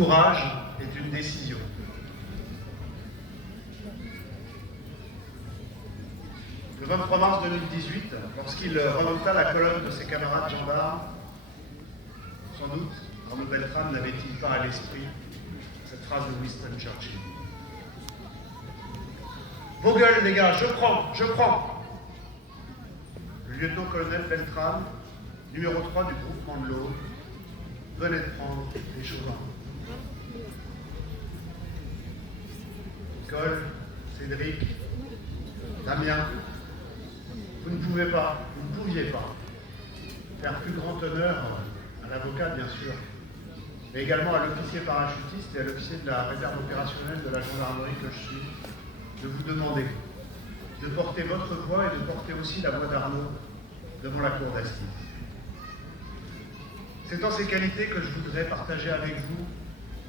courage est une décision. Le 23 mars 2018, lorsqu'il remonta la colonne de ses camarades gendarmes, sans doute, Arnaud Beltrame n'avait-il pas à l'esprit cette phrase de Winston Churchill. Vos gueules, les gars, je prends, je prends. Le lieutenant-colonel Beltrame, numéro 3 du groupement de l'Aude, venait de prendre les choses en main. Nicole, Cédric, Damien, vous ne pouviez pas faire plus grand honneur à l'avocat, bien sûr, mais également à l'officier parachutiste et à l'officier de la réserve opérationnelle de la gendarmerie que je suis, de vous demander de porter votre voix et de porter aussi la voix d'Arnaud devant la cour d'assises. C'est en ces qualités que je voudrais partager avec vous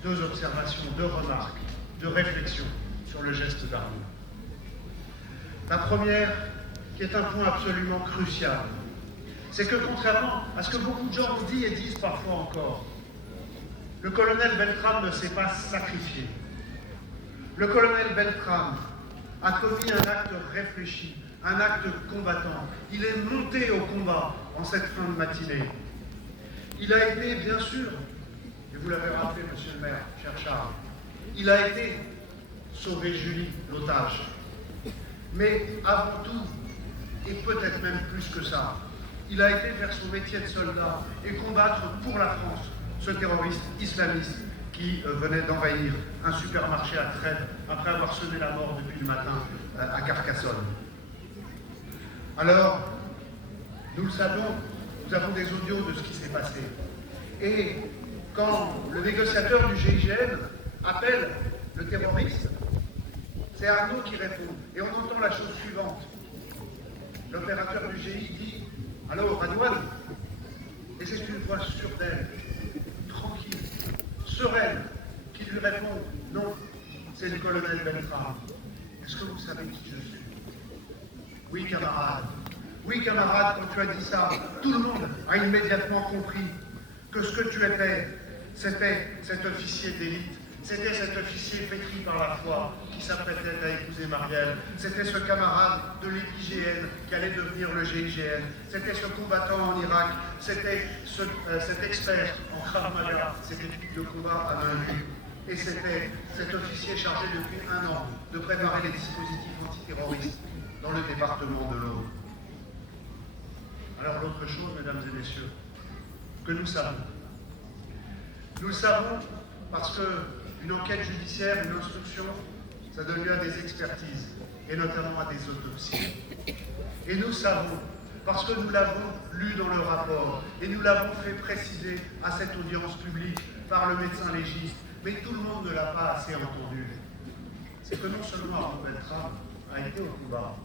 deux observations, deux remarques, deux réflexions sur le geste d'Arnaud. La première, qui est un point absolument crucial, c'est que contrairement à ce que beaucoup de gens nous disent et disent parfois encore, le colonel Beltrame ne s'est pas sacrifié. Le colonel Beltrame a commis un acte réfléchi, un acte combattant. Il est monté au combat en cette fin de matinée. Il a été, bien sûr, et vous l'avez rappelé, monsieur le maire, cher Charles, il a été sauver Julie, l'otage. Mais avant tout, et peut-être même plus que ça, il a été faire son métier de soldat et combattre pour la France ce terroriste islamiste qui venait d'envahir un supermarché à Trèbes après avoir semé la mort depuis le matin à Carcassonne. Alors, nous le savons, nous avons des audios de ce qui s'est passé. Et quand le négociateur du GIGN appelle le terroriste, c'est Arnaud qui répond. Et on entend la chose suivante. L'opérateur du GI dit « Allô, Radouane ?» Et c'est une voix sûre d'elle, tranquille, sereine, qui lui répond « Non, c'est le colonel Beltrame. Est-ce que vous savez qui je suis ?»« Oui, camarade. Oui, camarade, quand tu as dit ça, tout le monde a immédiatement compris que ce que tu étais, c'était cet officier d'élite. C'était cet officier pétri par la foi qui s'apprêtait à épouser Marielle. C'était ce camarade de l'IGN qui allait devenir le GIGN. C'était ce combattant en Irak. C'était cet expert en Krav Maga, cette équipe de combat à main nue. Et c'était cet officier chargé depuis 1 an de préparer les dispositifs antiterroristes dans le département de l'Aude. Alors l'autre chose, mesdames et messieurs, que nous savons. Nous le savons parce qu'une enquête judiciaire, une instruction, ça donne lieu à des expertises, et notamment à des autopsies. Et nous savons, parce que nous l'avons lu dans le rapport, et nous l'avons fait préciser à cette audience publique par le médecin légiste, mais tout le monde ne l'a pas assez entendu. C'est que non seulement Arnaud Beltrame a été au combat,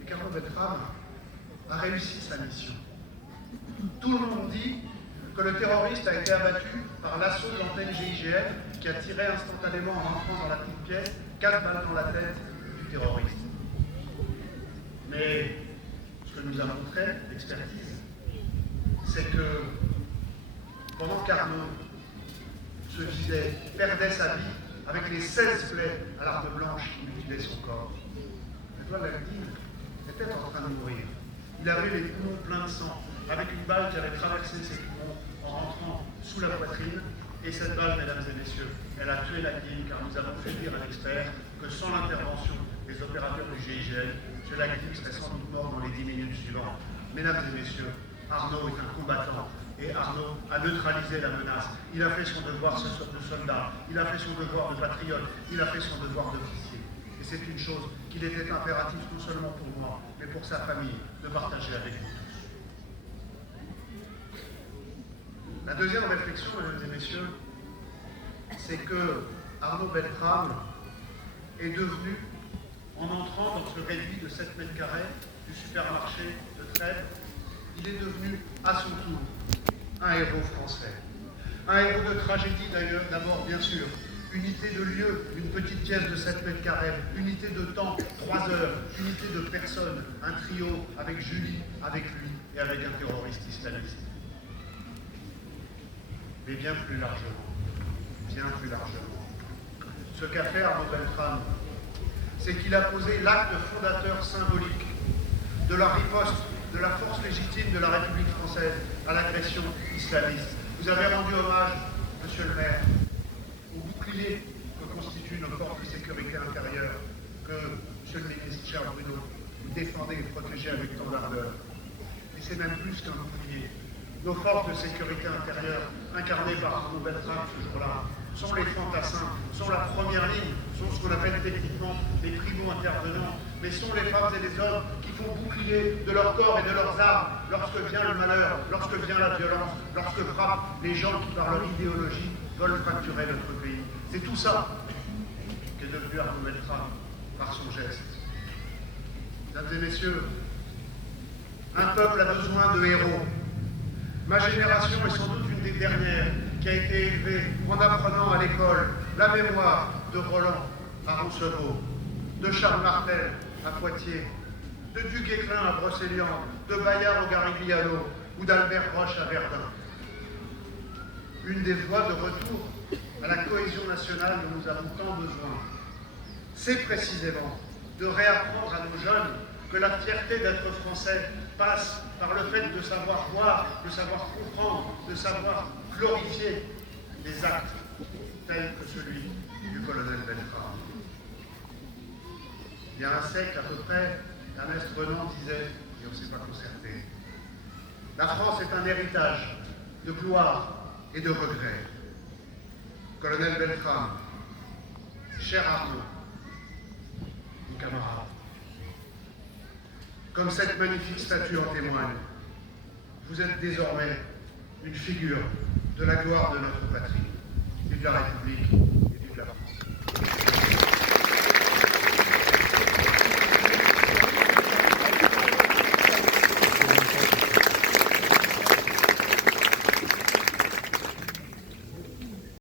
mais qu'Arnaud Beltrame a réussi sa mission. Tout le monde dit que le terroriste a été abattu par l'assaut de l'antenne GIGN qui a tiré instantanément en rentrant dans la petite pièce 4 balles dans la tête du terroriste. Mais ce que nous a montré l'expertise, c'est que pendant qu'Arnaud se visait, perdait sa vie avec les 16 plaies à l'arme blanche qui mutilaient son corps, je dois le dire, était en train de mourir. Il avait les poumons pleins de sang, avec une balle qui avait traversé ses poumons en rentrant sous la poitrine. Et cette balle, mesdames et messieurs, elle a tué la Guine, car nous avons fait dire à l'expert que sans l'intervention des opérateurs du GIGN, M. Lactine serait sans doute mort dans les 10 minutes suivantes. Mesdames et messieurs, Arnaud est un combattant. Et Arnaud a neutralisé la menace. Il a fait son devoir de soldat. Il a fait son devoir de patriote. Il a fait son devoir d'officier. Et c'est une chose qu'il était impératif, non seulement pour moi, mais pour sa famille, de partager avec vous tous. La deuxième réflexion, mesdames et messieurs, c'est que Arnaud Beltrame est devenu, en entrant dans ce réduit de 7 mètres carrés du supermarché de Trèbes, il est devenu, à son tour, un héros français. Un héros de tragédie d'ailleurs, d'abord bien sûr. Unité de lieu, une petite pièce de 7 mètres carrés. Unité de temps, 3 heures. Unité de personnes, un trio avec Julie, avec lui et avec un terroriste islamiste. Mais bien plus largement, bien plus largement. Ce qu'a fait Arnaud Beltrame, c'est qu'il a posé l'acte fondateur symbolique de la riposte, de la force légitime de la République française à l'agression islamiste. Vous avez rendu hommage, monsieur le maire, au bouclier que constituent nos forces de sécurité intérieure, que, monsieur le ministre, cher Bruno, vous défendez et protégez avec tant d'ardeur. Mais c'est même plus qu'un bouclier. Nos forces de sécurité intérieure, incarnées par Arnaud Beltrame ce jour-là, sont les fantassins, sont la première ligne, sont ce qu'on appelle techniquement les primo-intervenants, mais sont les femmes et les hommes qui font bouclier de leur corps et de leurs armes lorsque vient le malheur, lorsque vient la violence, lorsque frappent les gens qui, par leur idéologie, veulent fracturer notre pays. C'est tout ça qu'est devenu Arnaud Beltrame par son geste. Mesdames et messieurs, un peuple a besoin de héros. Ma génération est sans doute une des dernières qui a été élevée en apprenant à l'école la mémoire de Roland à Roncevaux, de Charles Martel à Poitiers, de Duguay-Clin à Brocéliande, de Bayard au Garigliano ou d'Albert Roche à Verdun. Une des voies de retour à la cohésion nationale dont nous avons tant besoin, c'est précisément de réapprendre à nos jeunes que la fierté d'être français passe par le fait de savoir voir, de savoir comprendre, de savoir glorifier des actes tels que celui du colonel Beltrame. Il y a un siècle à peu près, Ernest Renan disait, et on ne s'est pas concerté, la France est un héritage de gloire et de regrets. Colonel Beltrame, cher Arnaud, mon camarade, comme cette magnifique statue en témoigne, vous êtes désormais une figure de la gloire de notre patrie et de la République.